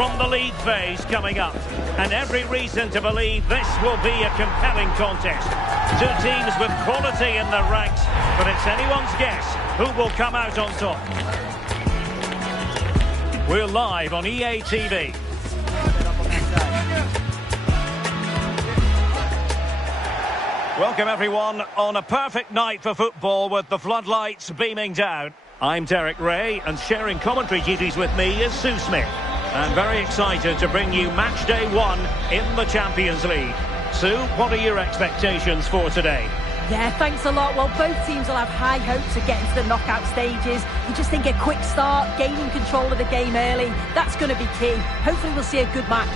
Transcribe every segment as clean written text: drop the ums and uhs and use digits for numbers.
from the league phase coming up. And every reason to believe this will be a compelling contest. Two teams with quality in their ranks, but it's anyone's guess who will come out on top. We're live on EA TV. Welcome everyone on a perfect night for football with the floodlights beaming down. I'm Derek Ray, and sharing commentary duties with me is Sue Smith. I'm very excited to bring you match day 1 in the Champions League. Sue, what are your expectations for today? Yeah, thanks a lot. Well, both teams will have high hopes of getting to the knockout stages. You just think a quick start, gaining control of the game early, that's going to be key. Hopefully we'll see a good match.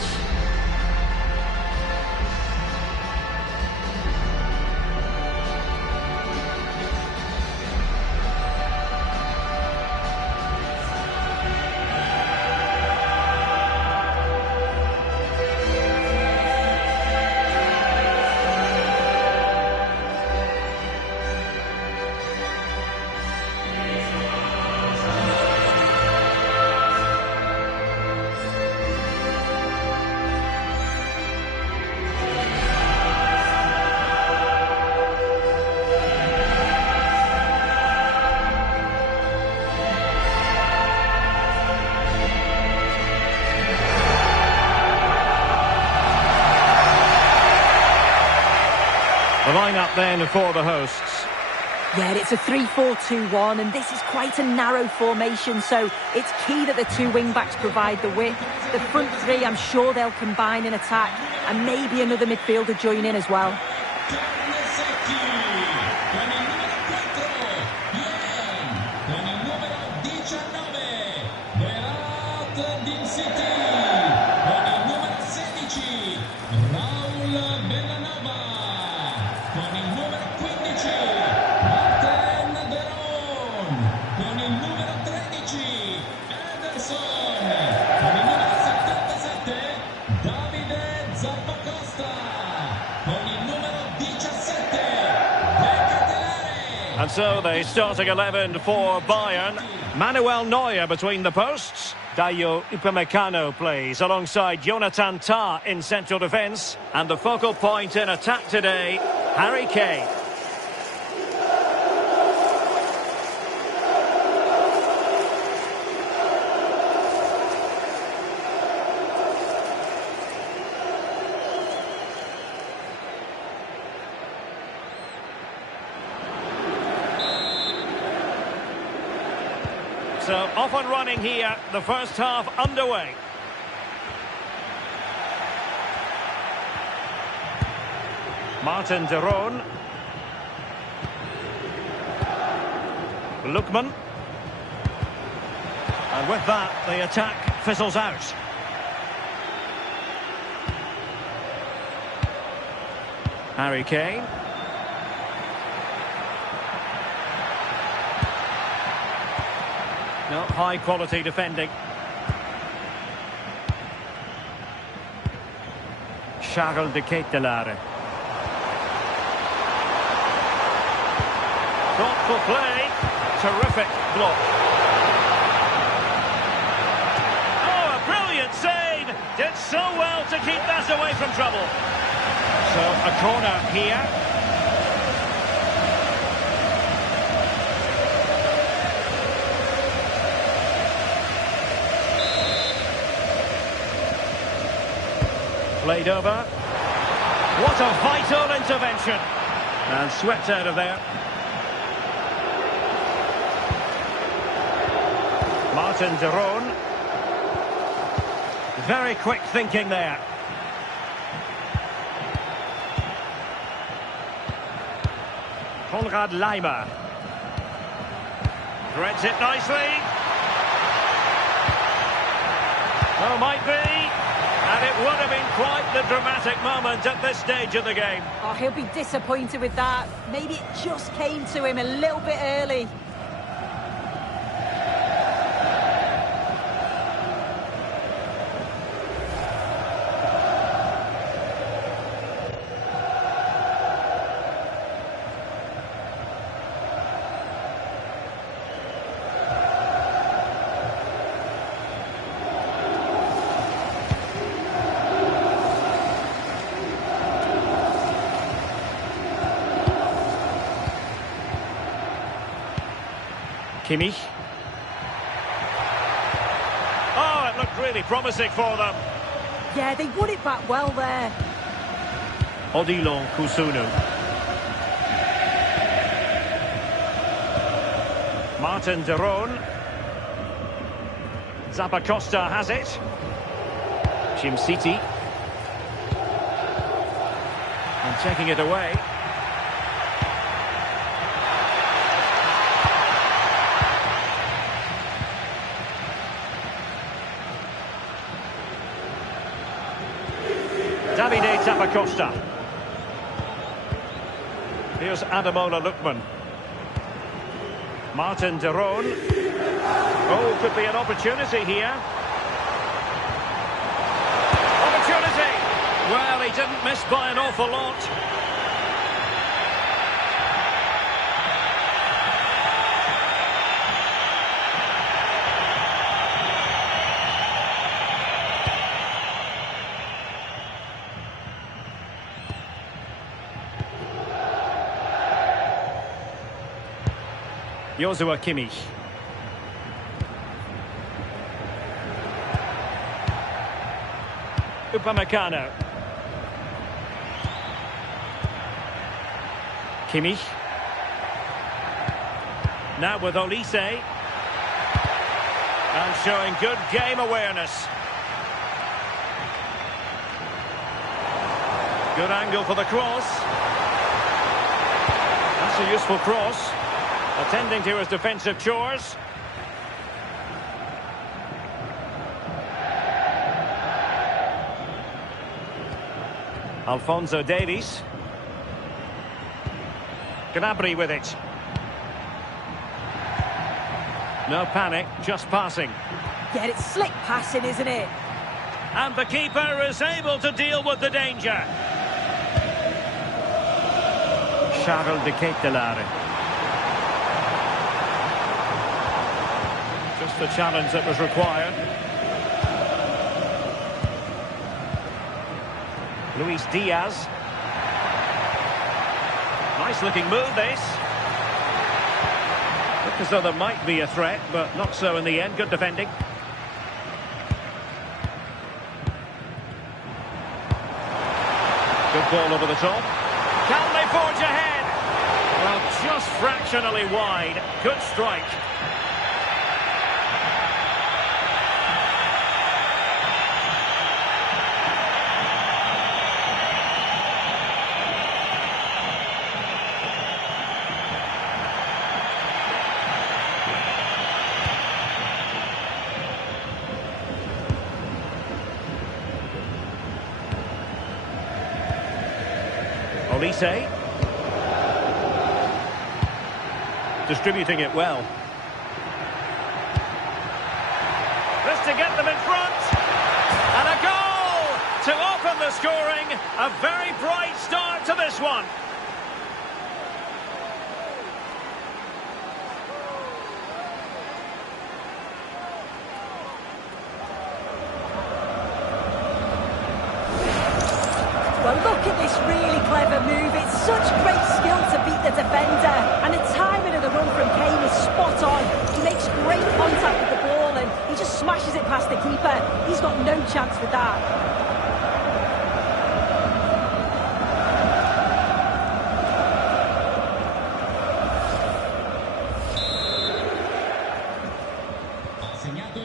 The line-up then for the hosts. Yeah, it's a 3-4-2-1, and this is quite a narrow formation, so it's key that the two wing-backs provide the width. The front three, I'm sure they'll combine in attack, and maybe another midfielder join in as well. And so the starting 11 for Bayern. Manuel Neuer between the posts. Dayo Upamecano plays alongside Jonathan Tah in central defence. And the focal point in attack today, Harry Kane. So off and running here, the first half underway. Martin de Roon. Lookman. And with that, the attack fizzles out. Harry Kane. No, high quality defending. Charles de Ketelaere. Thoughtful play. Terrific block. Oh, a brilliant save. Did so well to keep that away from trouble. So a corner here. Played over. What a vital intervention. And swept out of there. Martin de Roon. Very quick thinking there. Konrad Laimer. Threads it nicely. Oh, might be. And it would have been quite the dramatic moment at this stage of the game. Oh, he'll be disappointed with that. Maybe it just came to him a little bit early. Kimmich. Oh, it looked really promising for them. Yeah, they won it back well there. Odilon Kusunu. Martin de Roon. Zappacosta has it. Chimsiti. And taking it away. Davide Zappacosta. Here's Ademola Lookman. Martin de Roon. Oh, could be an opportunity here. Opportunity! Well, he didn't miss by an awful lot. Joshua Kimmich. Upamecano. Kimmich. Now with Olise. And showing good game awareness. Good angle for the cross. That's a useful cross. Attending to his defensive chores. Alphonso Davies. Gnabry with it. No panic, just passing. Yeah, it's slick passing, isn't it? And the keeper is able to deal with the danger. Charles de Ketelaere. Just the challenge that was required. Luis Diaz. Nice looking move, this. Looked as though there might be a threat, but not so in the end. Good defending. Good ball over the top. Can they forge ahead? Well, just fractionally wide. Good strike. Olise. Distributing it well. This to get them in front. And a goal to open the scoring. A very bright start to this one. Well, look at this really clever move. It's such great skill to beat the defender. And the timing of the run from Kane is spot on. He makes great contact with the ball and he just smashes it past the keeper. He's got no chance with that.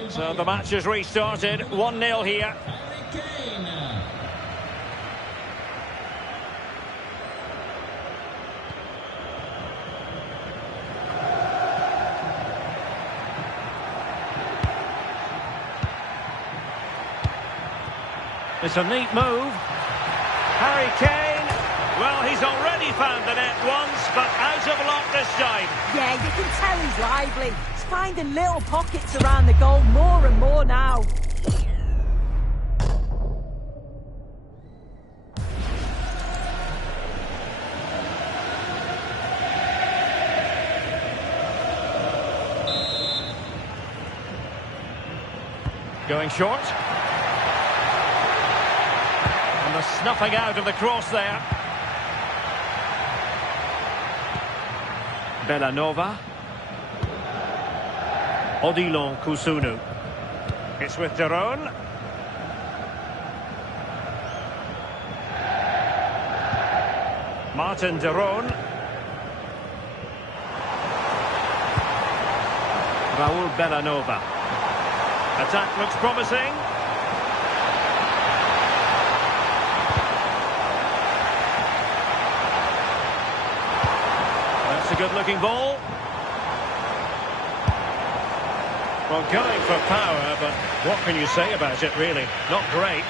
So the match has restarted. 1-0 here. It's a neat move. Harry Kane. Well, he's already found the net once, but out of luck this time. Yeah, you can tell he's lively. He's finding little pockets around the goal more and more now. Going short. And the snuffing out of the cross there. Bellanova. Odilon Kusunu. It's with Daron. Martin Daron. Raul Bellanova. Attack looks promising. That's a good-looking ball. Well, going for power, but what can you say about it, really? Not great.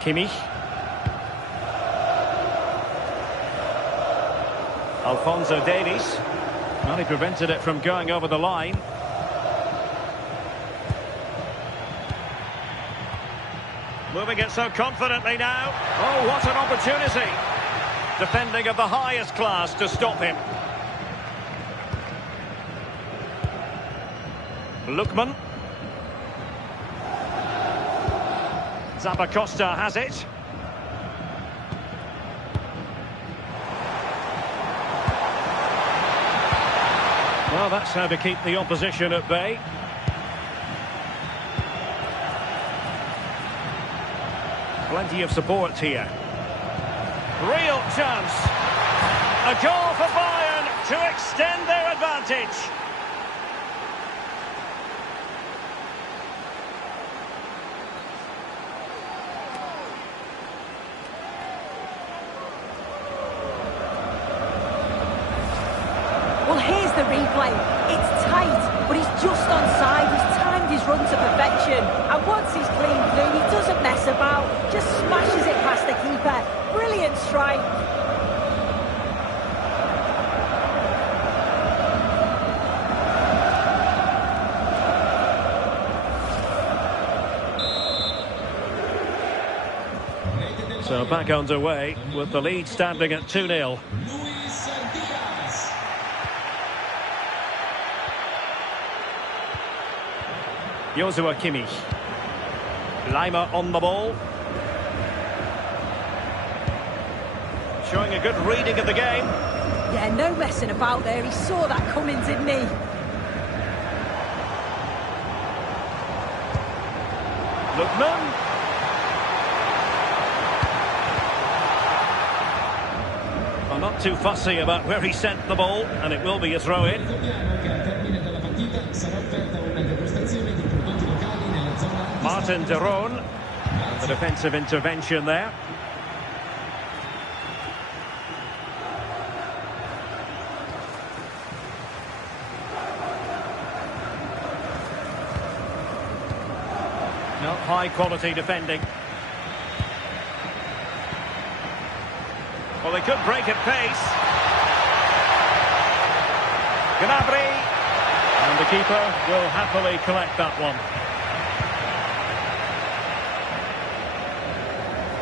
Kimmich. Alphonso Davies. Well, he prevented it from going over the line. Moving it so confidently now. Oh, what an opportunity. Defending of the highest class to stop him. Lookman. Zappacosta has it. Well, that's how to keep the opposition at bay. Plenty of support here. Real chance. A goal for Bayern to extend their advantage. Well, here's the replay. It's tight, but he's just onside. He's timed his run to perfection. And once he's clean through, he doesn't mess about. Just smashes it past the keeper. Brilliant strike. So back underway with the lead standing at 2-0. Joshua Kimmich. Lima on the ball. Showing a good reading of the game. Yeah, no messing about there. He saw that coming, didn't he? Lookman. Well, not too fussy about where he sent the ball, and it will be a throw-in. Martin Daron, the defensive intervention there. Not high quality defending. Well, they could break at pace. Gnabry. And the keeper will happily collect that one.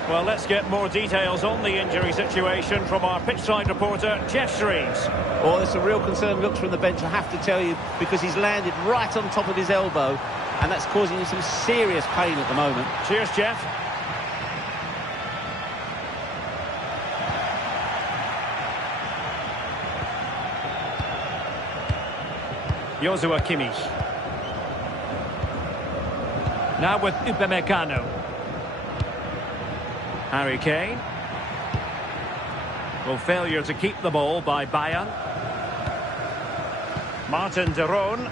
Well, let's get more details on the injury situation from our pitchside reporter, Jeff Shreves. Well, it's a real concern looks from the bench, I have to tell you, because he's landed right on top of his elbow, and that's causing him some serious pain at the moment. Cheers, Jeff. Joshua Kimmich. Now with Upamecano. Harry Kane. Well, failure to keep the ball by Bayern. Martin Daron.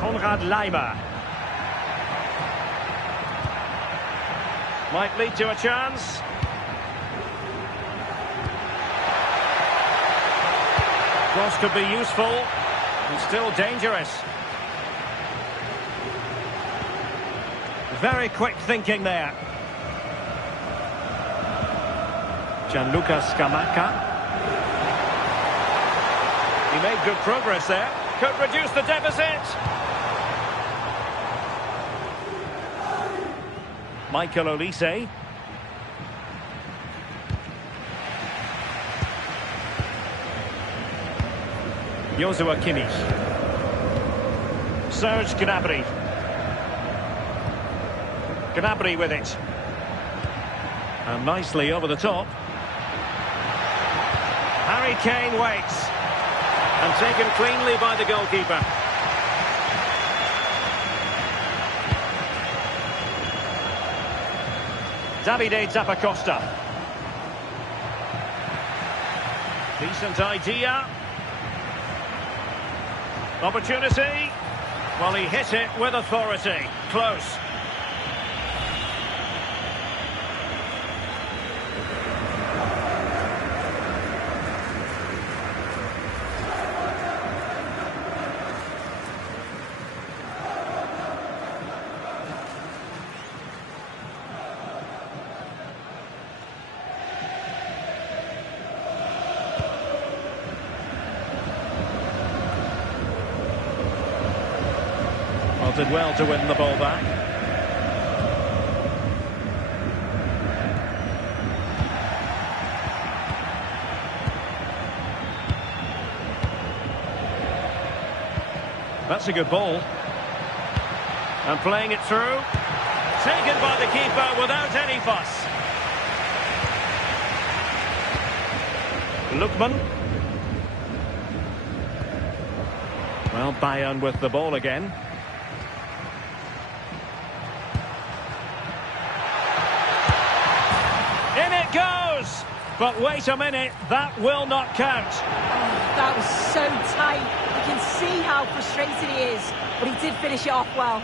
Konrad Lima. Might lead to a chance. Cross could be useful, and still dangerous. Very quick thinking there. Gianluca Scamacca. made good progress there. Could reduce the deficit. Michael Olise. Joshua Kimmich. Serge Gnabry. Gnabry with it. And nicely over the top. Harry Kane waits. And taken cleanly by the goalkeeper. Davide Zappacosta. Decent idea. Opportunity. Well, he hit it with authority. Close. Did well to win the ball back. That's a good ball. And playing it through. Taken by the keeper without any fuss. Lookman. Well, Bayern with the ball again. But wait a minute, that will not count. Oh, that was so tight. You can see how frustrated he is, but he did finish it off well.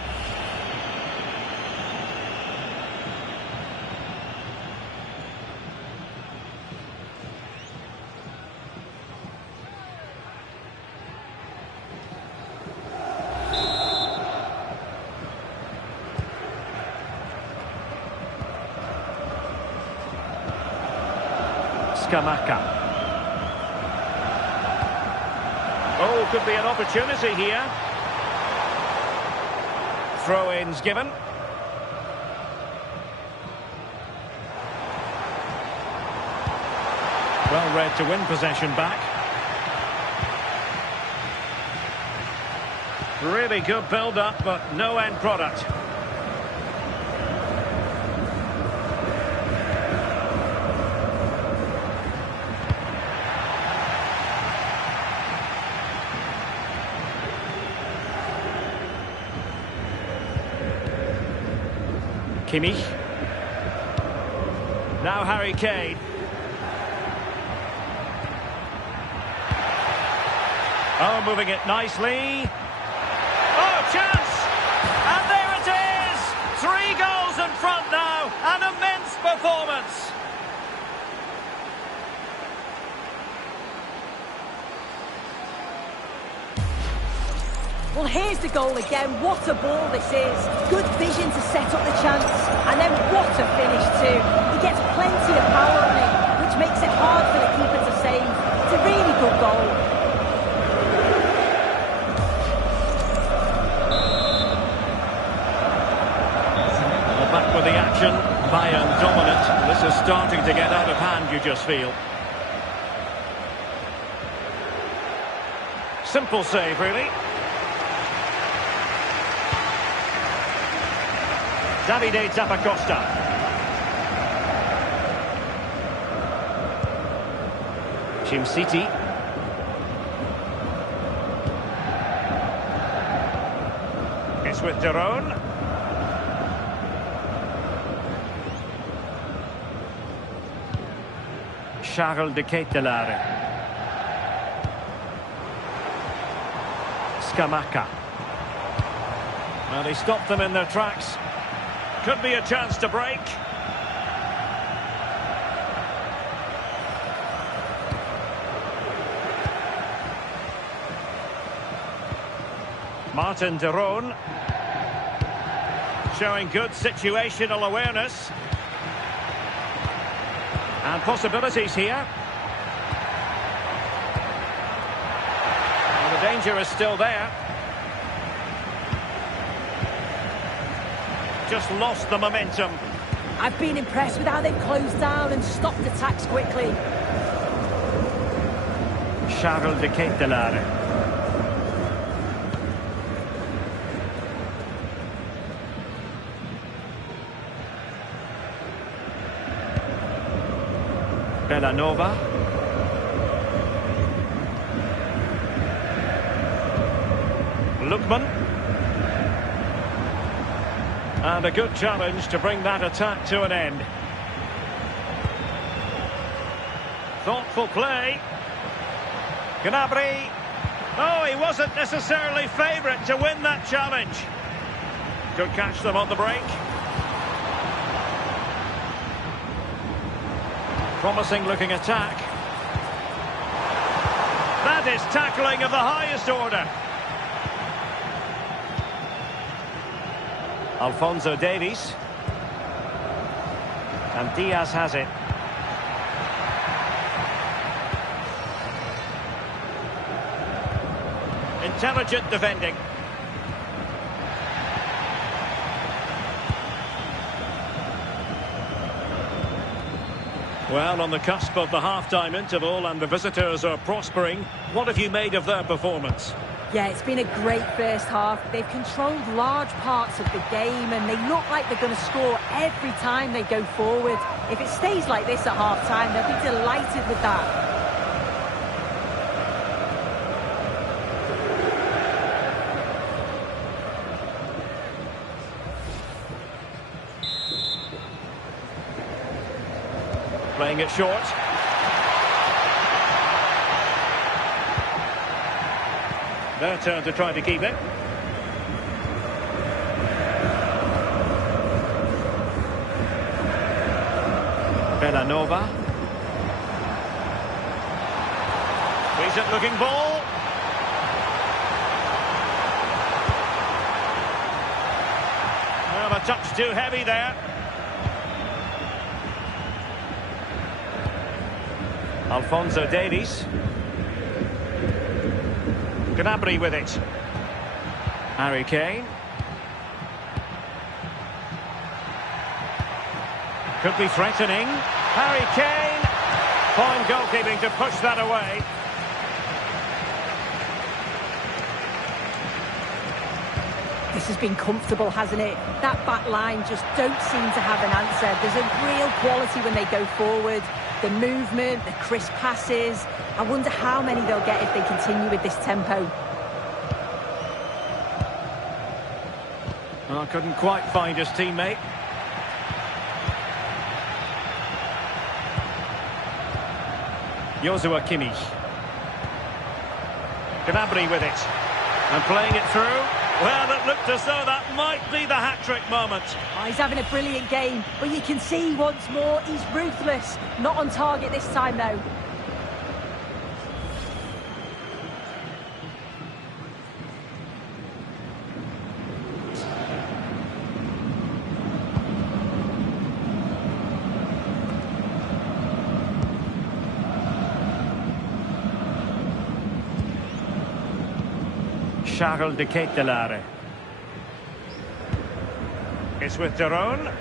Scamacca. Oh, could be an opportunity here. Throw-ins given. Well read to win possession back. Really good build-up, but no end product. Kimmich. Now Harry Kane. Oh, moving it nicely. Oh, chance! And there it is! 3 goals in front now. An immense performance. Well, here's the goal again. What a ball this is. Good vision to set up the chance. And then what a finish too. He gets plenty of power on it, which makes it hard for the keeper to save. It's a really good goal. Well, back with the action. Bayern dominant. This is starting to get out of hand, you just feel. Simple save, really. Davide Zappacosta. City. It's with Derone. Charles de Ketelaere. Scamacca. Well, they stopped them in their tracks. Could be a chance to break. Martin Derone. Showing good situational awareness. And possibilities here. Danger is still there. Just lost the momentum. I've been impressed with how they've closed down and stopped attacks quickly. Charles de Ketelare. Bellanova. Lookman. And a good challenge to bring that attack to an end. Thoughtful play. Gnabry. Oh, he wasn't necessarily favourite to win that challenge. Could catch them on the break. Promising looking attack. That is tackling of the highest order. Alphonso Davies. And Diaz has it. Intelligent defending. Well, on the cusp of the half-time interval and the visitors are prospering. What have you made of their performance? Yeah, it's been a great first half. They've controlled large parts of the game and they look like they're going to score every time they go forward. If it stays like this at half-time, they'll be delighted with that. Playing it short. Their turn to try to keep it. Bellanova. Decent looking ball. Well, a touch too heavy there. Alphonso Davies. Gnabry with it. Harry Kane. Could be threatening. Harry Kane. Fine goalkeeping to push that away. This has been comfortable, hasn't it? That back line just don't seem to have an answer. There's a real quality when they go forward. The movement, the crisp passes. I wonder how many they'll get if they continue with this tempo. Well, couldn't quite find his teammate. Joshua Kimmich. Gnabry with it. And playing it through. Well, it looked as though that might be the hat-trick moment. Oh, he's having a brilliant game, but you can see once more he's ruthless. Not on target this time, though. Charles de Ketelare. It's with Derone.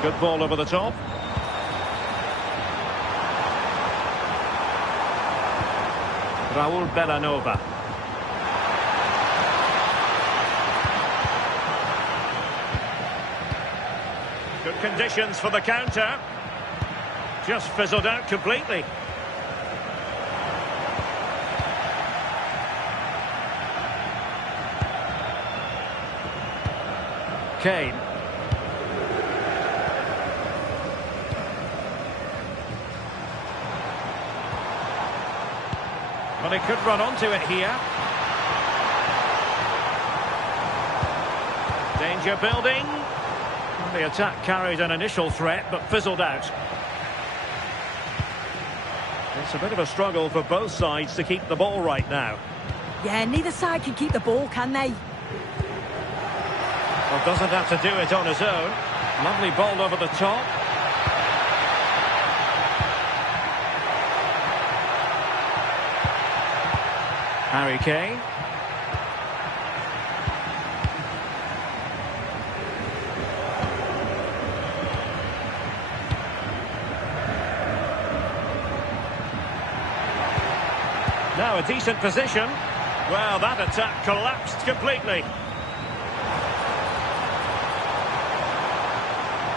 Good ball over the top. Raul Bellanova. Good conditions for the counter. Just fizzled out completely. Kane. Well, he could run onto it here. Danger building. Well, the attack carried an initial threat, but fizzled out. It's a bit of a struggle for both sides to keep the ball right now. Yeah, neither side can keep the ball, can they? Well, doesn't have to do it on his own. Lovely ball over the top. Harry Kane. Now a decent position. Well, that attack collapsed completely.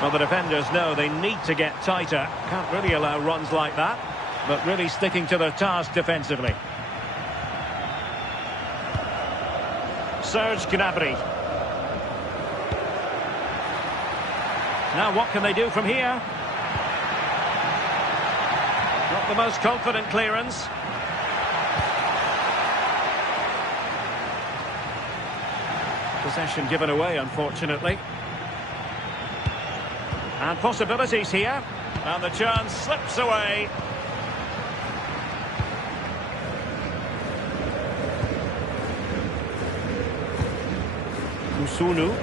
Well, the defenders know they need to get tighter. Can't really allow runs like that, but really sticking to their task defensively. Serge Gnabry. Now what can they do from here? Not the most confident clearance. Possession given away, unfortunately. And possibilities here. And the chance slips away. Musunu.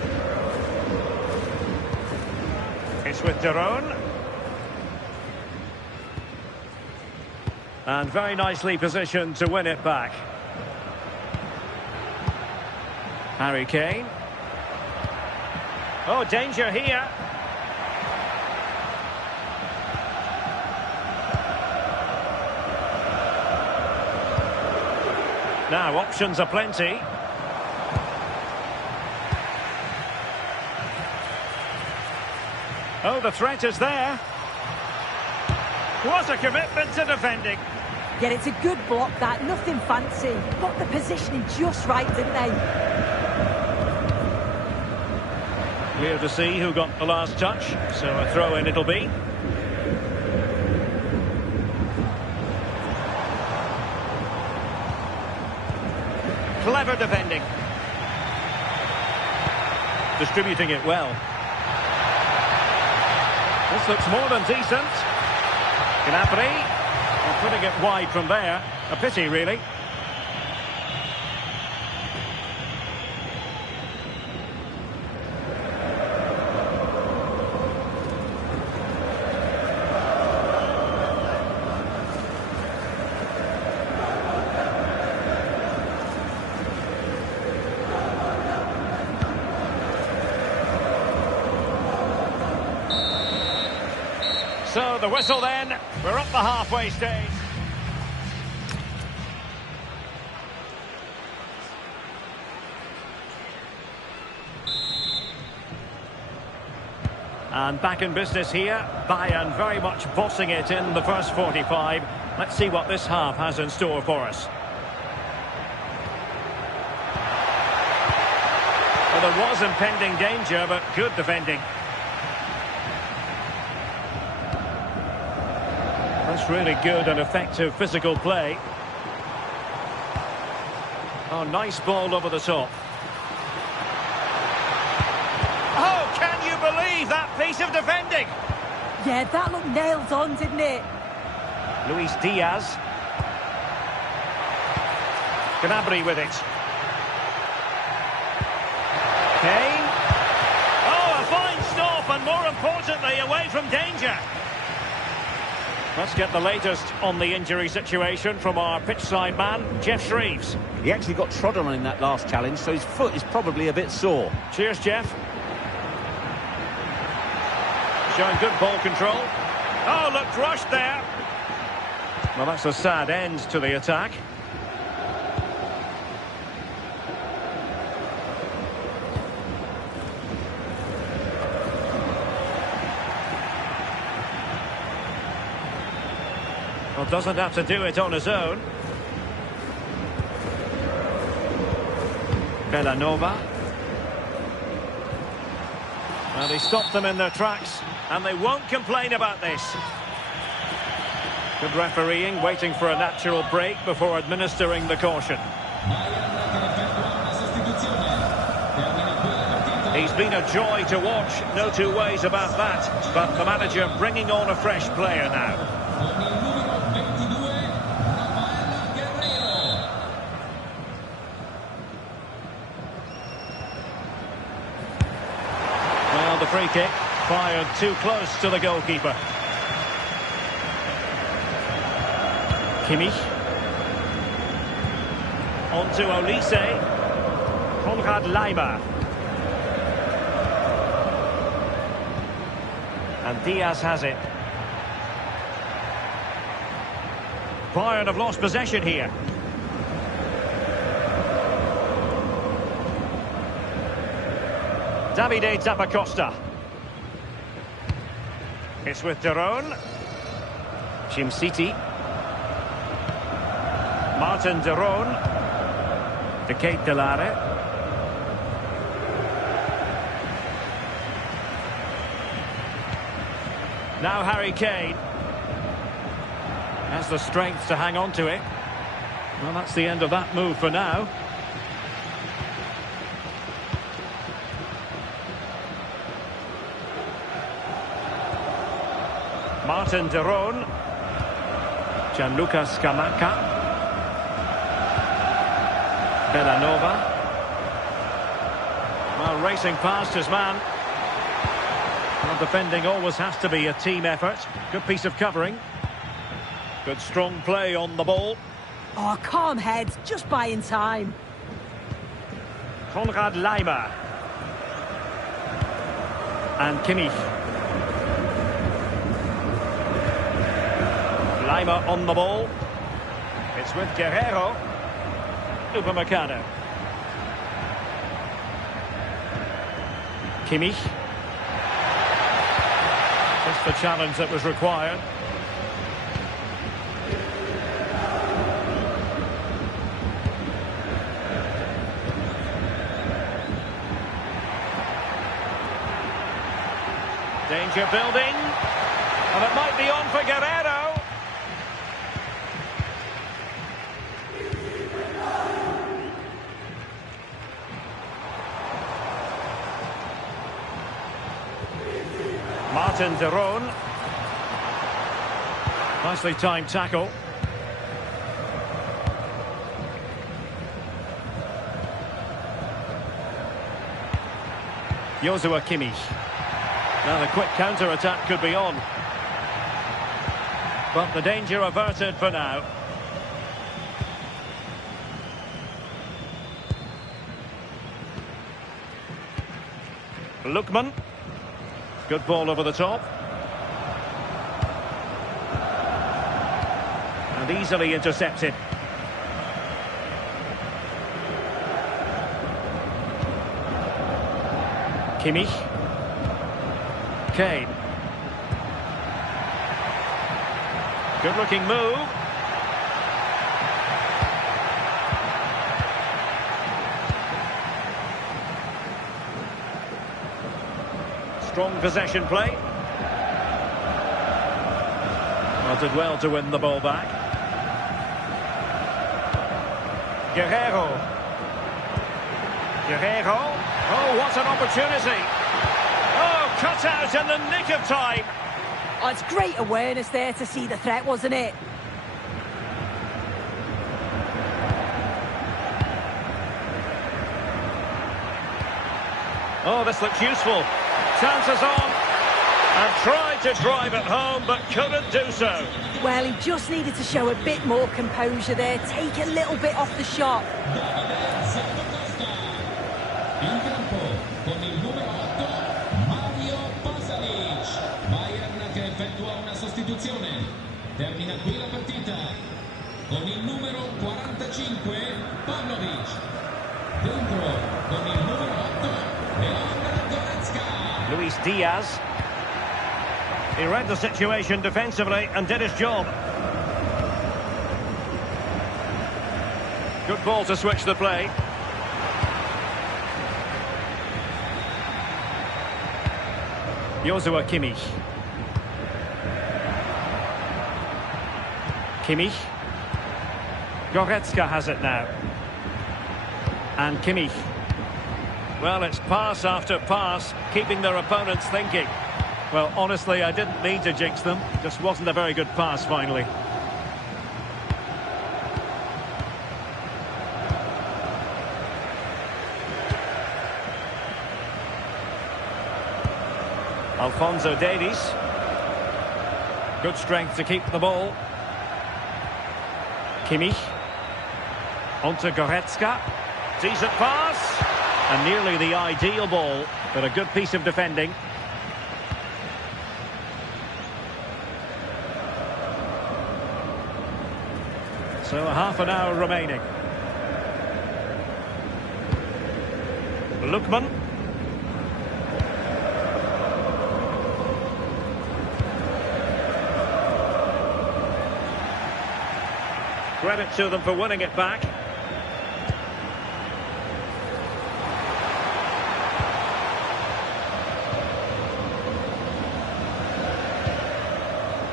It's with Daron. And very nicely positioned to win it back. Harry Kane. Oh, danger here. Now, options are plenty. Oh, the threat is there. What a commitment to defending. Yeah, it's a good block, that. Nothing fancy. Got the positioning just right, didn't they? Clear to see who got the last touch. So a throw-in it'll be. Clever defending. Distributing it well. This looks more than decent. Gnabry. Putting it wide from there. A pity, really. So the whistle then, we're up the halfway stage. And back in business here, Bayern very much bossing it in the first 45. Let's see what this half has in store for us. Well, there was impending danger, but good defending. That's really good and effective physical play. Oh, nice ball over the top. Oh, can you believe that piece of defending? Yeah, that looked nailed on, didn't it? Luis Diaz. Gnabry with it. Kane. Oh, a fine stop, and more importantly, away from danger. Let's get the latest on the injury situation from our pitchside man, Jeff Shreves. He actually got trodden on in that last challenge, so his foot is probably a bit sore. Cheers, Jeff. Showing good ball control. Oh, looked rushed there. Well, that's a sad end to the attack. Well, doesn't have to do it on his own. Bellanova. Well, they stopped them in their tracks, and they won't complain about this. Good refereeing, waiting for a natural break before administering the caution. He's been a joy to watch, no two ways about that. But the manager bringing on a fresh player now. Well, the free kick fired too close to the goalkeeper. Kimmich. On to Olise. Konrad Laimer. And Diaz has it. Bayern have lost possession here. Davide Zappacosta. It's with Derone. City. Martin Derone. De Ketelare. Now Harry Kane. Has the strength to hang on to it. Well, that's the end of that move for now. Martin Derone. Gianluca Scamacca. Bellanova. Well, racing past his man. Well, defending always has to be a team effort. Good piece of covering. Good strong play on the ball. Oh, calm heads, just buying time. Konrad Laimer. And Kimmich. Laimer on the ball. It's with Guerrero. Upamecano. Kimmich. Just the challenge that was required. Danger building. And it might be on for Guerrero. Martin Derone. Nicely timed tackle. Joshua Kimmich. Now the quick counter-attack could be on. But the danger averted for now. Lookman. Good ball over the top. And easily intercepted. Kimmich. Kane. Good looking move. Strong possession play. Well, did well to win the ball back. Guerrero. Guerrero. Oh, what an opportunity. Oh, cut out in the nick of time. Oh, it's great awareness there to see the threat, wasn't it? Oh, this looks useful. Chances on. And tried to drive it home, but couldn't do so. Well, he just needed to show a bit more composure there. Take a little bit off the shot. In campo con il numero 8 Mario Pasalic. Bayern che effettua una sostituzione. Termina qui la partita con il numero 45 Pavlovic. Dentro con il numero 8 Leon Goretzka. Luis Diaz. He read the situation defensively and did his job. Good ball to switch the play. Joshua Kimmich. Kimmich. Goretzka has it now. And Kimmich. Well, it's pass after pass, keeping their opponents thinking. Well, honestly, I didn't mean to jinx them. Just wasn't a very good pass, finally. Alphonso Davies. Good strength to keep the ball. Kimmich. On to Goretzka. Decent pass. And nearly the ideal ball, but a good piece of defending. So a half an hour remaining. Lookman. Credit to them for winning it back.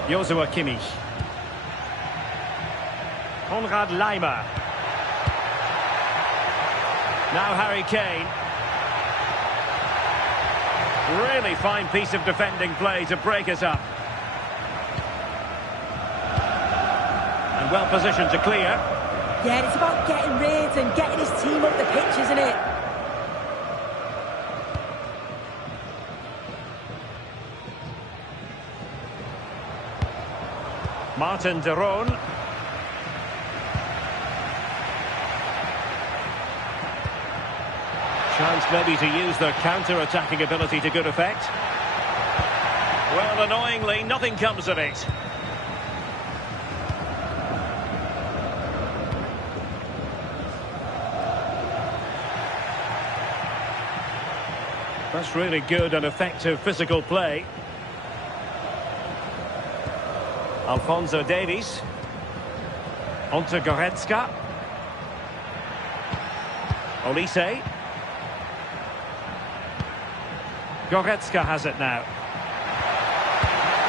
Joshua Kimmich. Konrad Laimer. Now Harry Kane. Really fine piece of defending play to break us up. And well positioned to clear. Yeah, it's about getting rid and getting his team up the pitch, isn't it? Martin de Roon. Chance maybe to use their counter-attacking ability to good effect. Well, annoyingly, nothing comes of it. That's really good and effective physical play. Alphonso Davies. On to Goretzka. Olise. Goretzka has it now.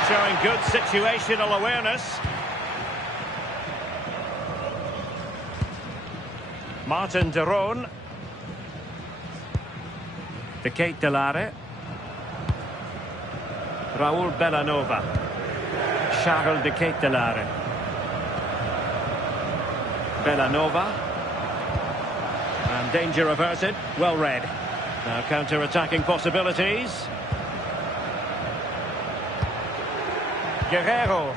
Showing good situational awareness. Martin de Roon. De Ketelare. Raul Bellanova. Charles de Ketelare. Bellanova. And danger averted. Well read. Now counter-attacking possibilities. Guerrero.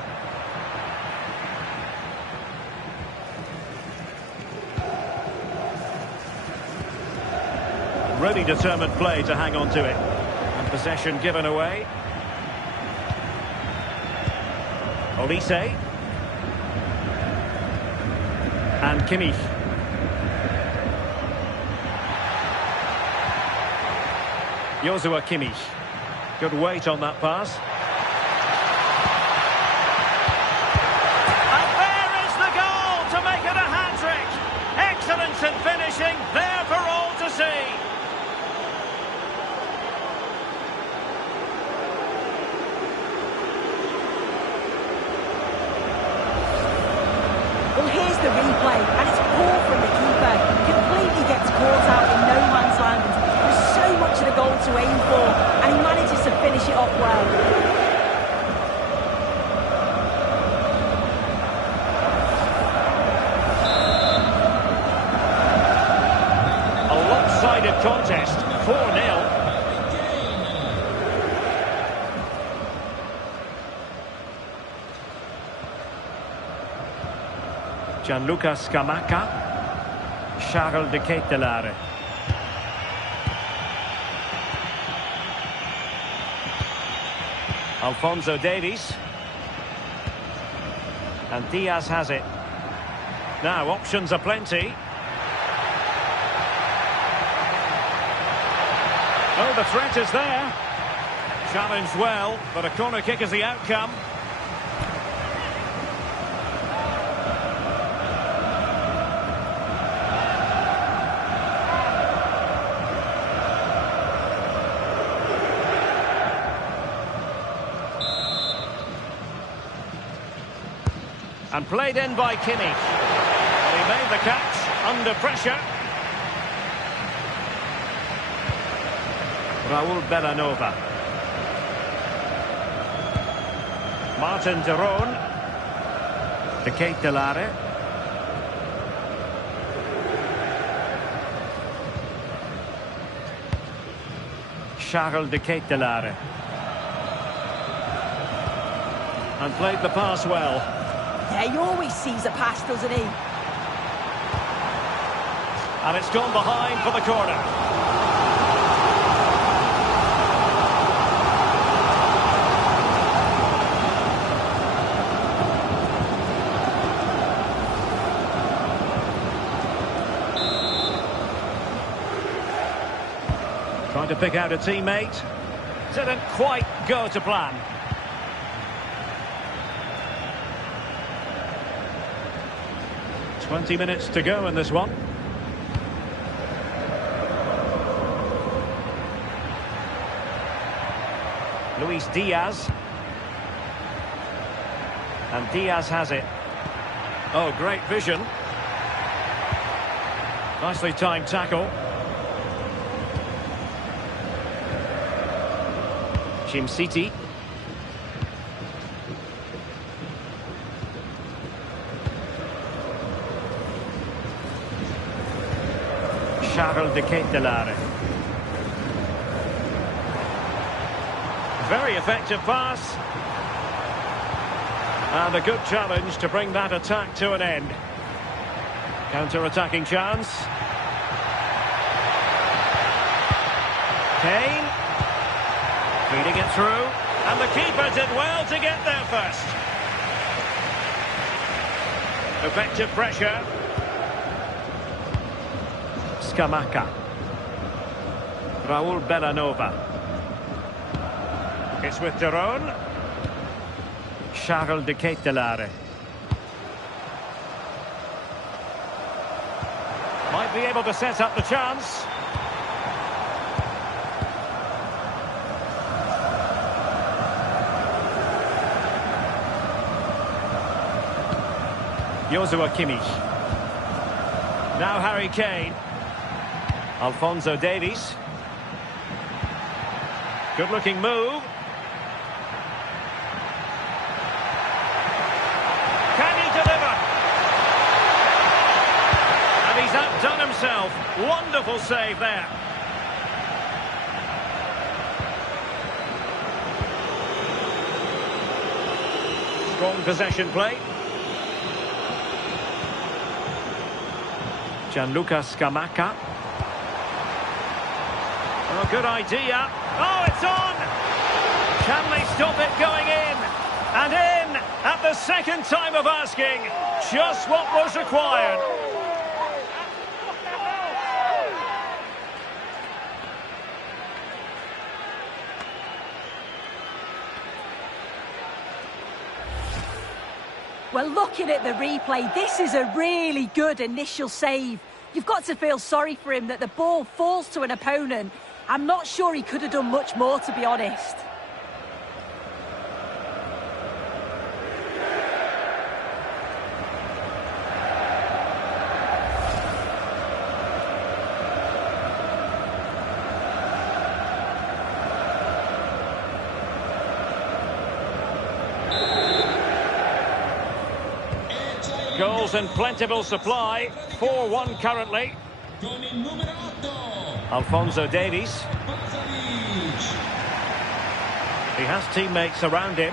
Really determined play to hang on to it. And possession given away. Olise. And Kimmich. Joshua Kimmich. Good weight on that pass. And there is the goal to make it a hat-trick. Excellence in finishing, there for all to see. Well, here's the replay, and it's poor from the keeper. Completely gets caught out in no man's land. There's so much of the goal to aim for, and he manages to finish it off well. A lopsided contest, 4-0. Gianluca Scamacca. Charles de Ketelare. Alphonso Davies. And Diaz has it. Now options are plenty. Oh, the threat is there. Challenged well, but a corner kick is the outcome. And played in by Kimmich. He made the catch under pressure. Raul Bellanova. Martin de Roon. De Ketelare. Charles de Ketelare. And played the pass well. Yeah, he always sees a pass, doesn't he? And it's gone behind for the corner. Trying to pick out a teammate. Didn't quite go to plan. "20 minutes to go in this one. Luis Diaz. And Diaz has it. Oh, great vision. Nicely timed tackle. City. Charles de Ketelaere. Very effective pass. And a good challenge to bring that attack to an end. Counter-attacking chance. Kane. Feeding it through, and the keeper did well to get there first. Effective pressure. Scamacca. Raul Bellanova. It's with Derone. Charles de Ketelaere. Might be able to set up the chance. Joshua Kimmich. Now Harry Kane. Alphonso Davies. Good looking move. Can he deliver? And he's outdone himself. Wonderful save there. Strong possession play. Gianluca Scamacca. Oh, good idea. Oh, it's on! Can they stop it going in? And in at the second time of asking. Just what was required. Well, looking at the replay, this is a really good initial save. You've got to feel sorry for him that the ball falls to an opponent. I'm not sure he could have done much more, to be honest. Goals in plentiful supply. 4-1 currently. Alphonso Davies. He has teammates around him.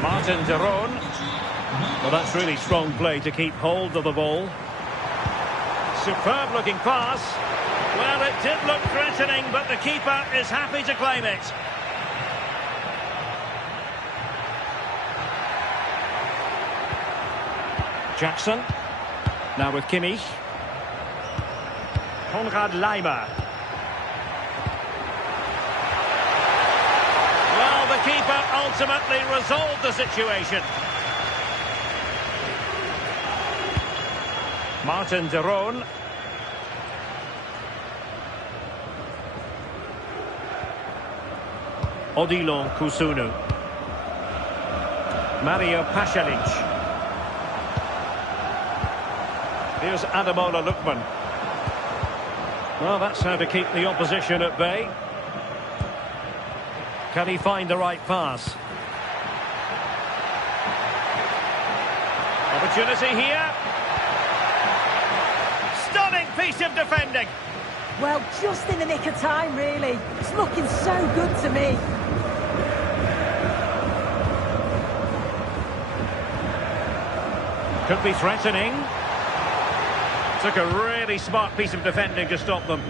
Martin Derone. Well, that's really strong play to keep hold of the ball. Superb looking pass. Well, it did look threatening, but the keeper is happy to claim it. Jackson. Now with Kimmich. Konrad Laimer. Well, the keeper ultimately resolved the situation. Martin Derone. Odilon Kusunu. Mario Pasalic. Here's Ademola Lookman. Well, that's how to keep the opposition at bay. Can he find the right pass? Opportunity here. Stunning piece of defending. Well, just in the nick of time, really. It's looking so good to me. Could be threatening. Took a really smart piece of defending to stop them.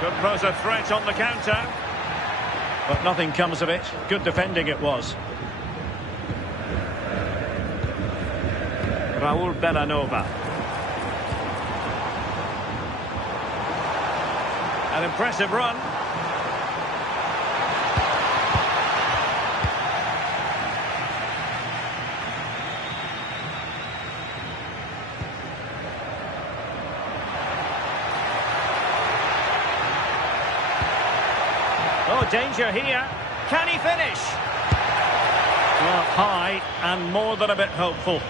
Could pose a threat on the counter. But nothing comes of it. Good defending it was. Raul Bellanova. An impressive run. Oh, danger here. Can he finish? Well, high and more than a bit hopeful.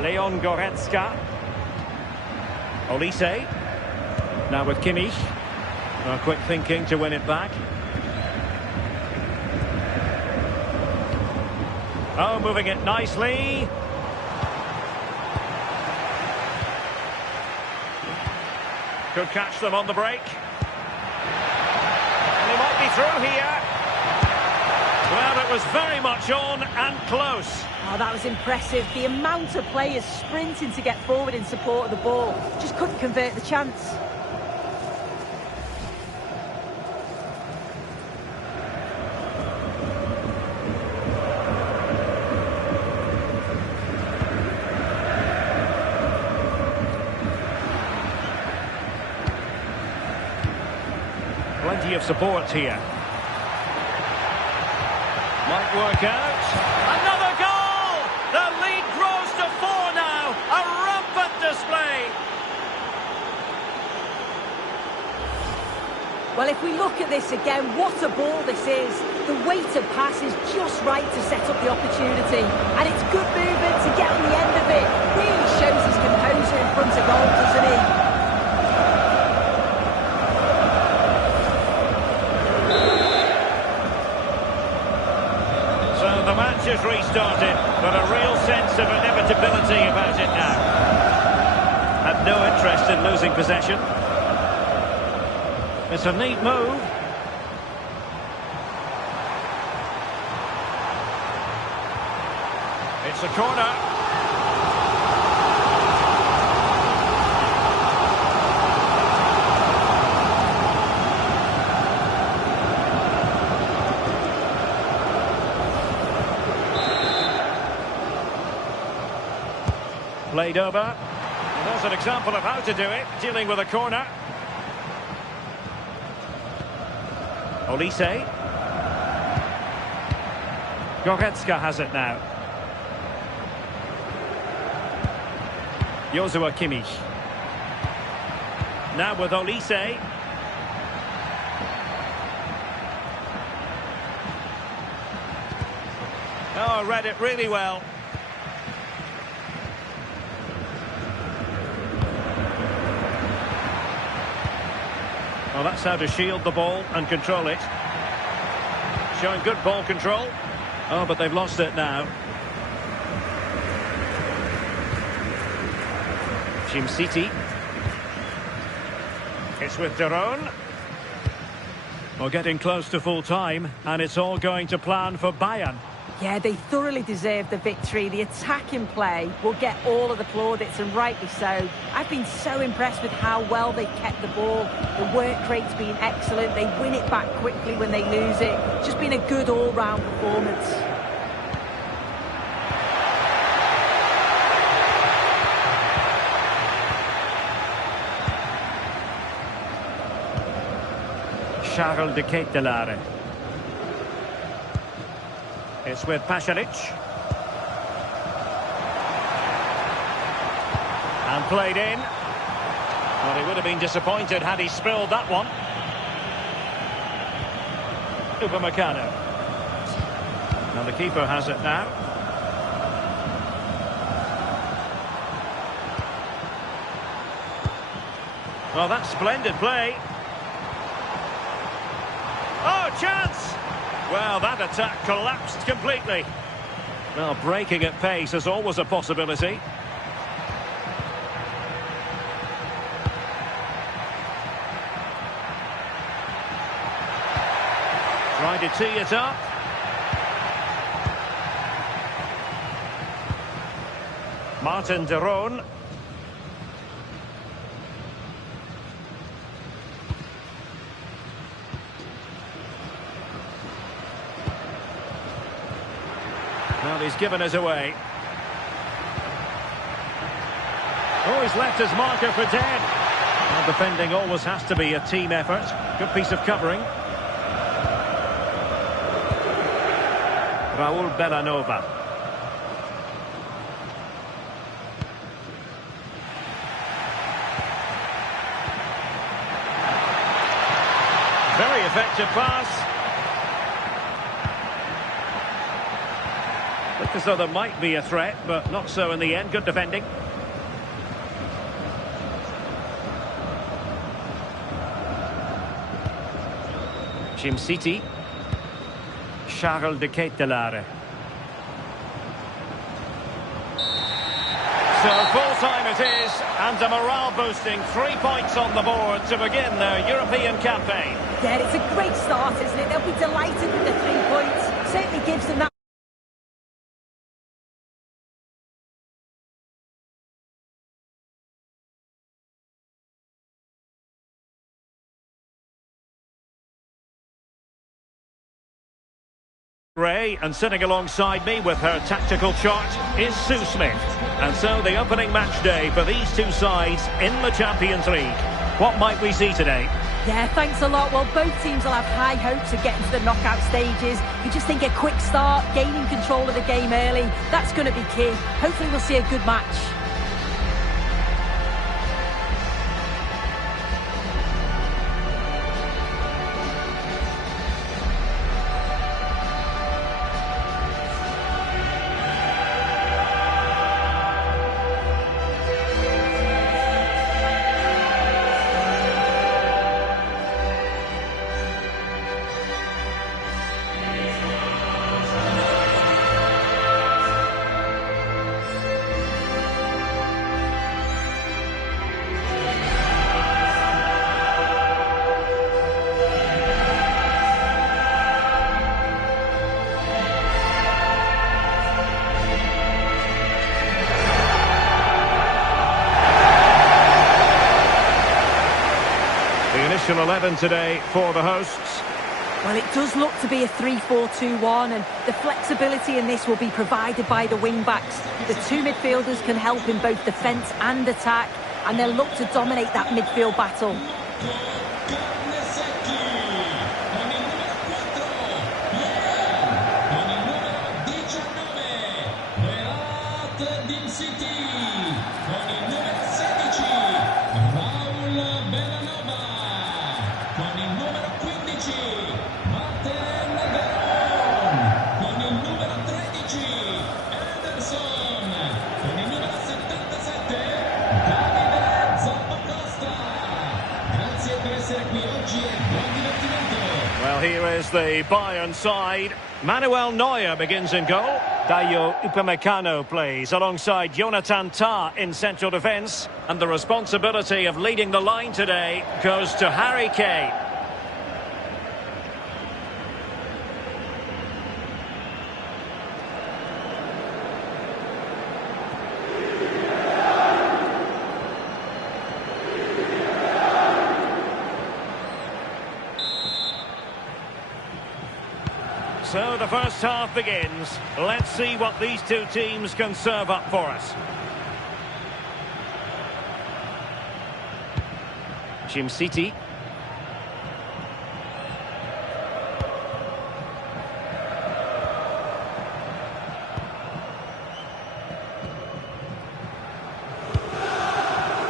Leon Goretzka. Olise. Now with Kimmich. Quick thinking to win it back. Oh, moving it nicely. Could catch them on the break. And he might be through here. Well, it was very much on and close. Oh, that was impressive. The amount of players sprinting to get forward in support of the ball. Just couldn't convert the chance. Plenty of support here. Might work out. Another goal! The lead grows to 4 now. A rampant display. Well, if we look at this again, what a ball this is. The weighted pass is just right to set up the opportunity. And it's good movement to get on the end of it. Really shows his composure in front of goal, doesn't he? The match has restarted, but a real sense of inevitability about it now. Had no interest in losing possession. It's a neat move. It's a corner. Played over. And there's an example of how to do it, dealing with a corner. Olise. Goretzka has it now. Joshua Kimmich. Now with Olise. Oh, read it really well. Well, that's how to shield the ball and control it. Showing good ball control. Oh, but they've lost it now. Jim City. It's with Daron. Well, getting close to full time, and it's all going to plan for Bayern. Yeah, they thoroughly deserve the victory. The attacking play will get all of the plaudits, and rightly so. I've been so impressed with how well they've kept the ball. The work rate's been excellent. They win it back quickly when they lose it. Just been a good all-round performance. Charles de Ketelaere. It's with Pasalic. And played in. Well, he would have been disappointed had he spilled that one. Upamecano. And the keeper has it now. Oh, that's splendid play. Oh, chance! Well, that attack collapsed completely. Well, breaking at pace is always a possibility. Trying to tee it up. Martin de Roon. Well, he's given us away. Oh, he's left his marker for dead. Well, defending always has to be a team effort. Good piece of covering. Raul Bellanova. Very effective pass. Looked as though there might be a threat, but not so in the end. Good defending. City. Charles de Ketelaere. So full-time it is, and a morale-boosting 3 points on the board to begin their European campaign. Yeah, it's a great start, isn't it? They'll be delighted with the 3 points. Certainly gives them that. Ray, and sitting alongside me with her tactical chart is Sue Smith. And so the opening match day for these two sides in the Champions League. What might we see today? Yeah, thanks a lot. Well, both teams will have high hopes of getting to the knockout stages. You just think a quick start, gaining control of the game early, that's going to be key. Hopefully we'll see a good match. The initial 11 today for the hosts. Well, it does look to be a 3-4-2-1, and the flexibility in this will be provided by the wing-backs. The two midfielders can help in both defence and attack, and they'll look to dominate that midfield battle. Well, here is the Bayern side. Manuel Neuer begins in goal. Dayo Upamecano plays alongside Jonathan Tah in central defence. And the responsibility of leading the line today goes to Harry Kane. So the first half begins. Let's see what these two teams can serve up for us. City.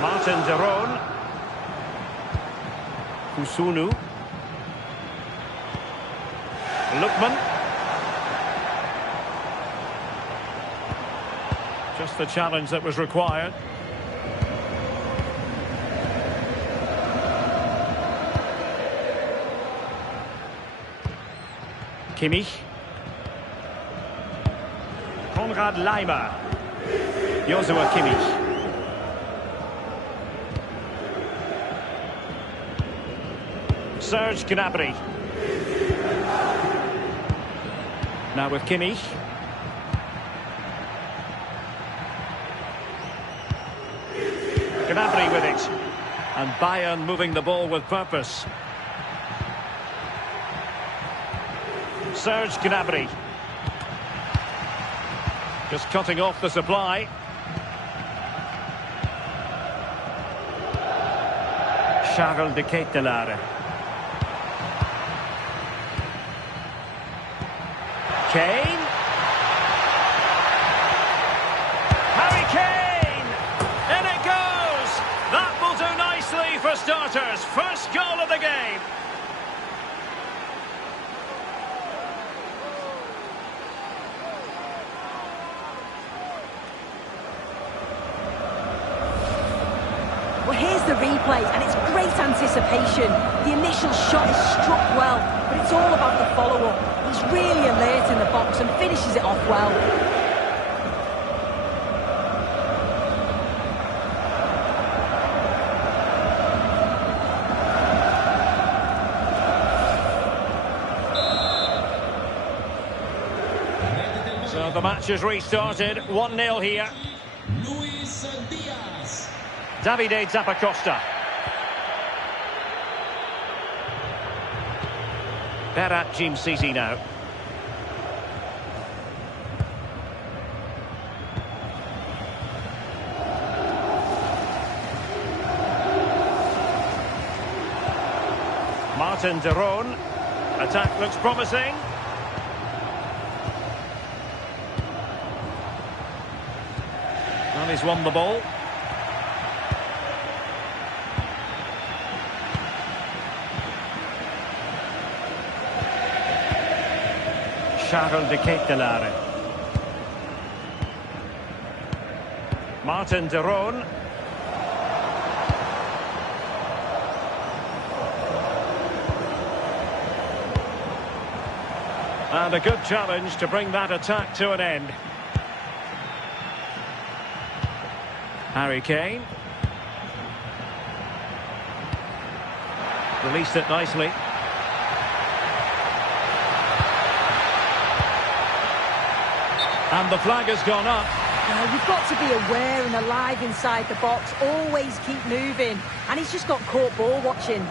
Martin de Roon. Kusunu. Lookman. Just the challenge that was required. Kimmich. Konrad Laimer. Joshua Kimmich. Serge Gnabry. Now with Kimmich. Gnabry with it. And Bayern moving the ball with purpose. Serge Gnabry. Just cutting off the supply. Charles de Ketelaere. Kane. Harry Kane! In it goes! That will do nicely for starters. First goal of the game. Well, here's the replay, and it's great anticipation. The initial shot is struck well, but it's all about the follow-up. He's really alert in the box and finishes it off well. So the match has restarted. 1-0 here. Luis Diaz. Davide Zappacosta. Berat Jim Sisi now. Martin de Roon. Attack looks promising. And he's won the ball. Charles de Ketelaere. Martin de Roon. And a good challenge to bring that attack to an end. Harry Kane. Released it nicely. And the flag has gone up. Now, you've got to be aware and alive inside the box. Always keep moving. And he's just got caught ball watching.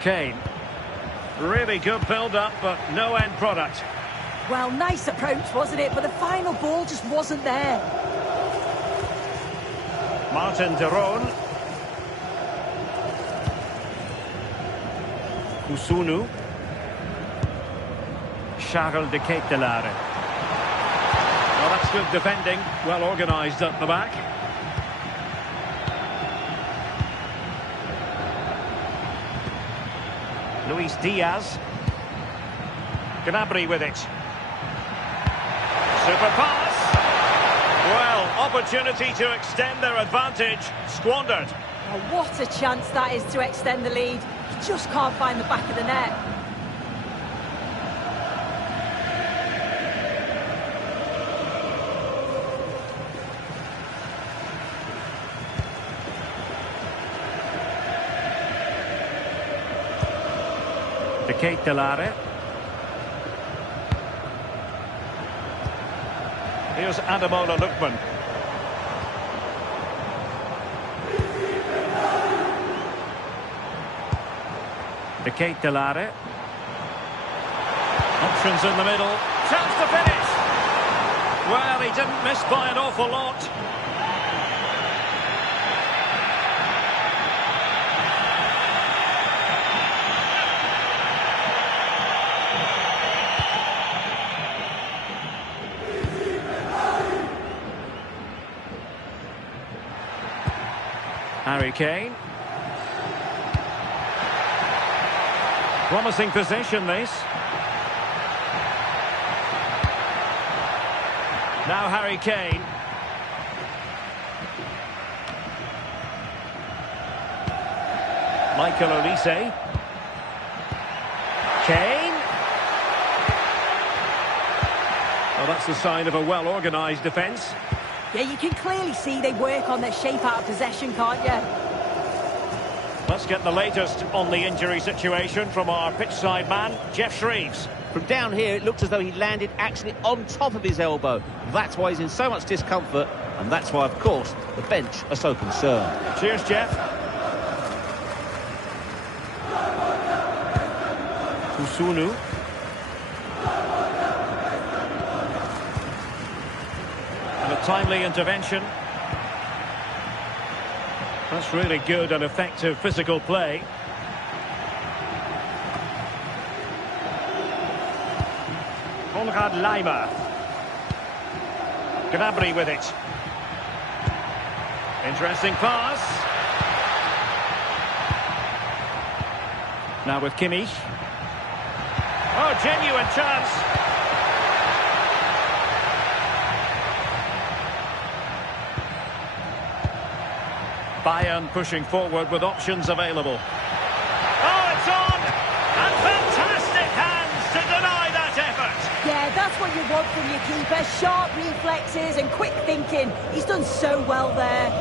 Kane. Really good build-up, but no end product. Well, nice approach, wasn't it? But the final ball just wasn't there. Martin de Roon. Usunu. Charles de Ketelaere. Well, that's good defending. Well organised at the back. Luis Diaz. Gnabry with it. Super pass. Well, opportunity to extend their advantage. Squandered. Oh, what a chance that is to extend the lead. He just can't find the back of the net. De Ketelaere. Here's Ademola Lookman. De Ketelaere. Options in the middle. Chance to finish. Well, he didn't miss by an awful lot. Harry Kane. Promising possession, this. Now Harry Kane. Michael Olise. Kane. Well, that's the sign of a well-organised defence. Yeah, you can clearly see they work on their shape out of possession, can't you? Let's get the latest on the injury situation from our pitchside man, Jeff Shreves. From down here, it looked as though he landed actually on top of his elbow. That's why he's in so much discomfort, and that's why, of course, the bench are so concerned. Cheers, Jeff. Kusunu. And a timely intervention. That's really good and effective physical play. Konrad Laimer. Gnabry with it. Interesting pass. Now with Kimmich. Oh, genuine chance. Bayern pushing forward with options available. Oh, it's on! And fantastic hands to deny that effort. Yeah, that's what you want from your keeper. Sharp reflexes and quick thinking. He's done so well there.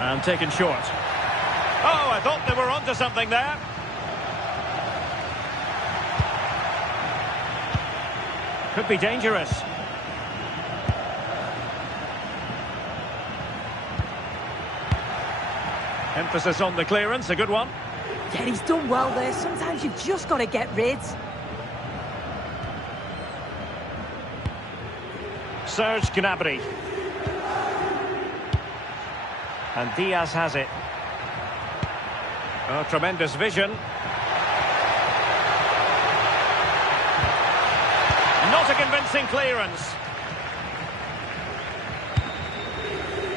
And taken short. Oh, I thought they were onto something there. Could be dangerous. Emphasis on the clearance, a good one. Yeah, he's done well there. Sometimes you've just got to get rid. Serge Gnabry. And Diaz has it. Oh, tremendous vision. Not a convincing clearance.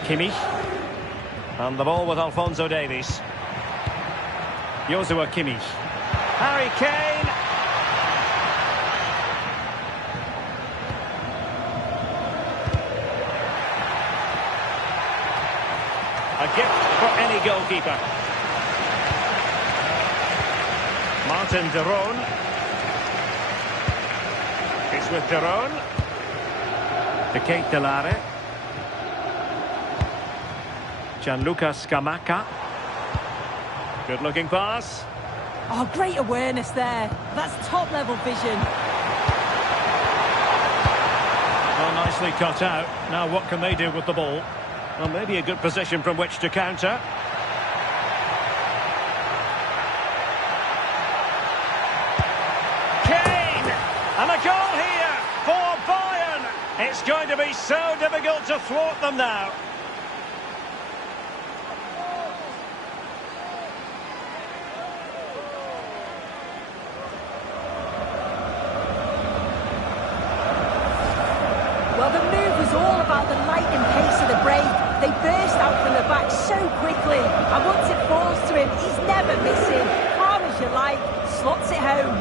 Kimmich. And the ball with Alphonso Davies. Joshua Kimmich. Harry Kane. A gift for any goalkeeper. Martin de Roon. It's with de Roon. De Ketelare. Gianluca Scamacca. Good looking pass. Oh, great awareness there. That's top level vision. Well, nicely cut out. Now what can they do with the ball? Well, maybe a good position from which to counter. Kane! And a goal here for Bayern. It's going to be so difficult to thwart them now. Well, the move was all about the light and pace of the break. They burst out from the back so quickly. And once it falls to him, he's never missing. Calm as you like, slots it home.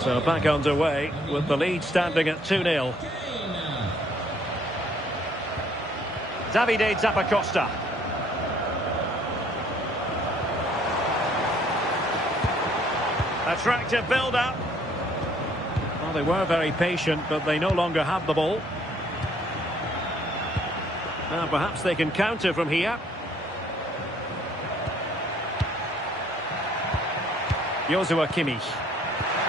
So back underway with the lead standing at 2-0. Davide Zappacosta. Attractive build-up. Well, they were very patient, but they no longer have the ball. Now, perhaps they can counter from here. Joshua Kimmich.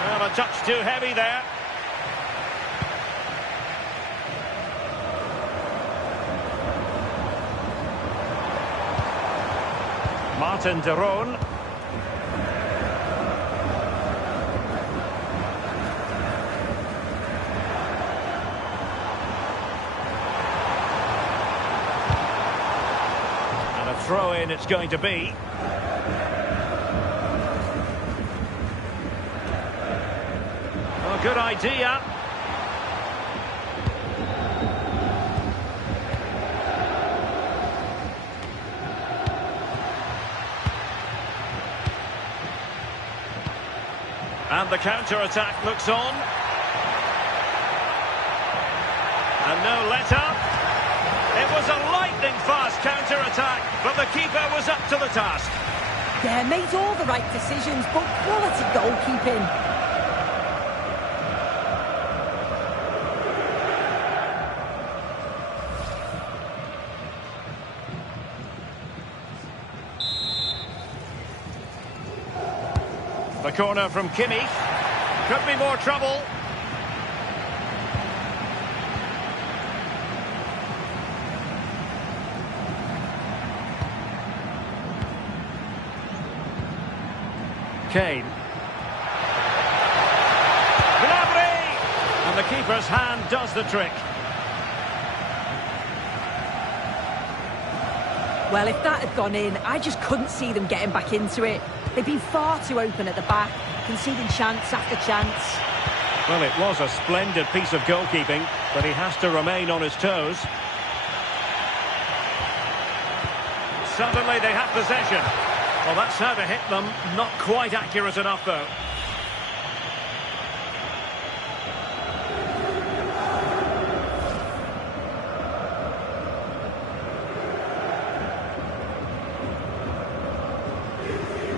Well, a touch too heavy there. Martin de Roon. Throw-in it's going to be. Oh, good idea. And the counter-attack looks on. And no let-up. It was a lightning-fast counter-attack, but the keeper was up to the task. Yeah, made all the right decisions, but quality goalkeeping. The corner from Kimmich. Could be more trouble. Kane. Gnabry! And the keeper's hand does the trick. Well, if that had gone in, I just couldn't see them getting back into it. They've been far too open at the back, conceding chance after chance. Well, it was a splendid piece of goalkeeping, but he has to remain on his toes. Suddenly they have possession. Well, that's how to hit them. Not quite accurate enough, though.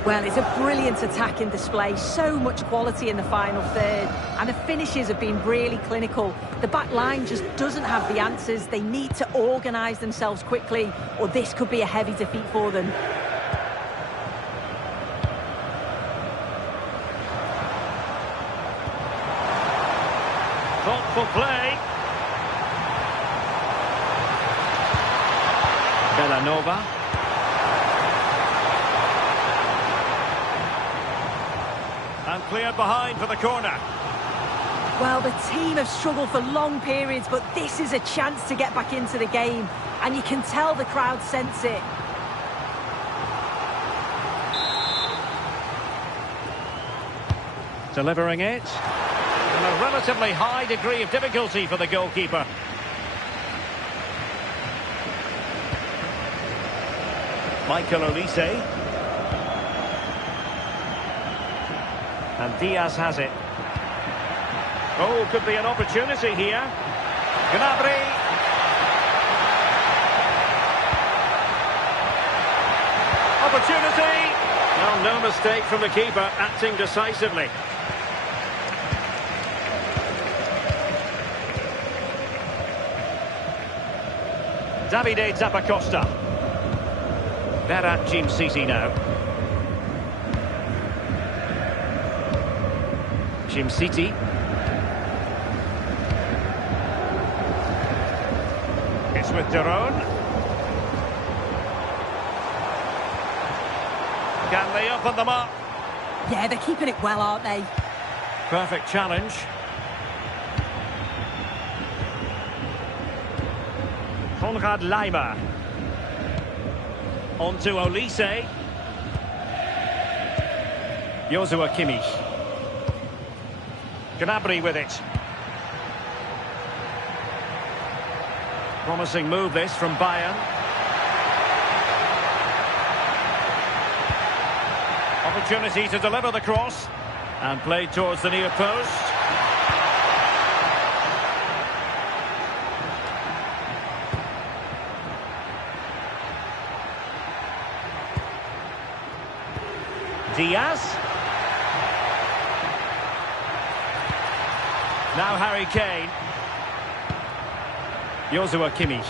Well, it's a brilliant attacking display. So much quality in the final third. And the finishes have been really clinical. The back line just doesn't have the answers. They need to organise themselves quickly, or this could be a heavy defeat for them. Thoughtful play. Bellanova. And cleared behind for the corner. Well, the team have struggled for long periods, but this is a chance to get back into the game. And you can tell the crowd sense it. Delivering it. And a relatively high degree of difficulty for the goalkeeper. Michael Olise. And Diaz has it. Oh, could be an opportunity here. Gnabry. Opportunity. Well, no mistake from the keeper, acting decisively. Davide Zappacosta. Berat Jim City now. Jim City. It's with Daron. Can they open them up? Yeah, they're keeping it well, aren't they? Perfect challenge. Konrad Laimer. On to Olise. Joshua Kimmich. Gnabry with it. Promising move this from Bayern. Opportunity to deliver the cross. And played towards the near post. Diaz. Now Harry Kane. Joshua Kimmich.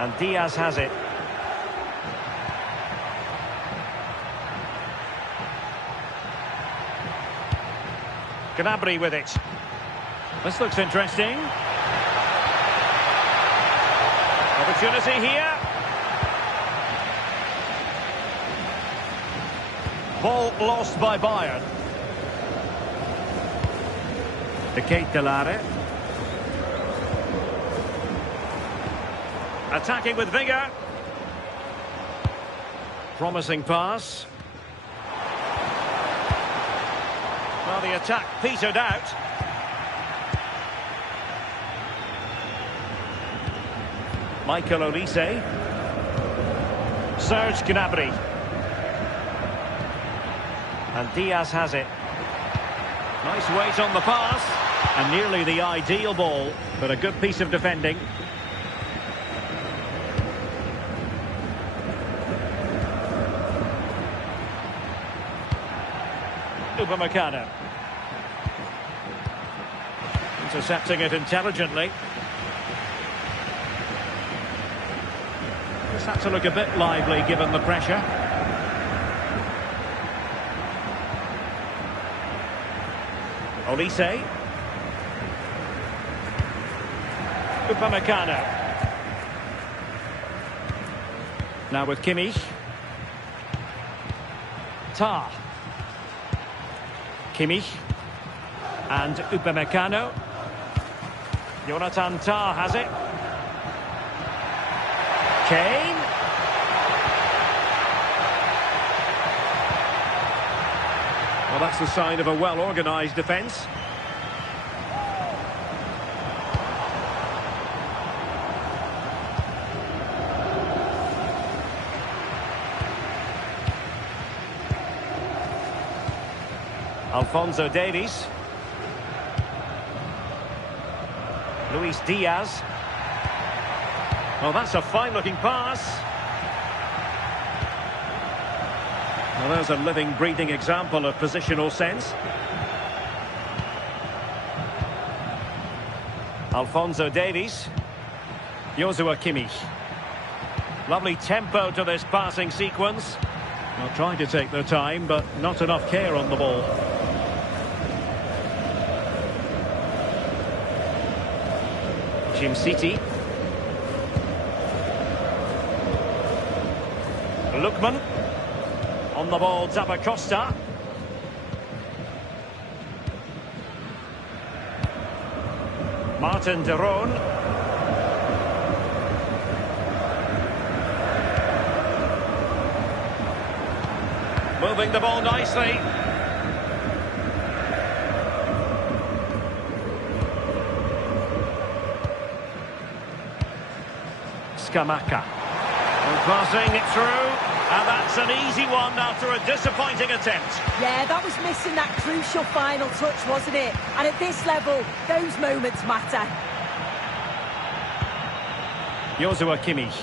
And Diaz has it. Gnabry with it. This looks interesting. Opportunity here. Ball lost by Bayern. De Ketelare. Attacking with vigour. Promising pass. Well, the attack petered out. Michael Olise. Serge Gnabry. And Diaz has it. Nice weight on the pass. And nearly the ideal ball, but a good piece of defending. Upamecano. Intercepting it intelligently. Just had to look a bit lively given the pressure. Olise. Upamecano. Now with Kimmich. Tah. Kimmich. And Upamecano. Jonathan Tah has it. Kane. Well, that's the sign of a well-organised defence. Alphonso Davies. Luis Diaz. Well, that's a fine-looking pass. Well, there's a living, breathing example of positional sense. Alphonso Davies. Joshua Kimmich. Lovely tempo to this passing sequence. Well, trying to take their time, but not enough care on the ball. Jim City. Lookman. On the ball, Zappacosta. Martin de Roon. Moving the ball nicely. Scamacca. Passing it through, and that's an easy one after a disappointing attempt. Yeah, that was missing that crucial final touch, wasn't it? And at this level, those moments matter. Joshua Kimmich.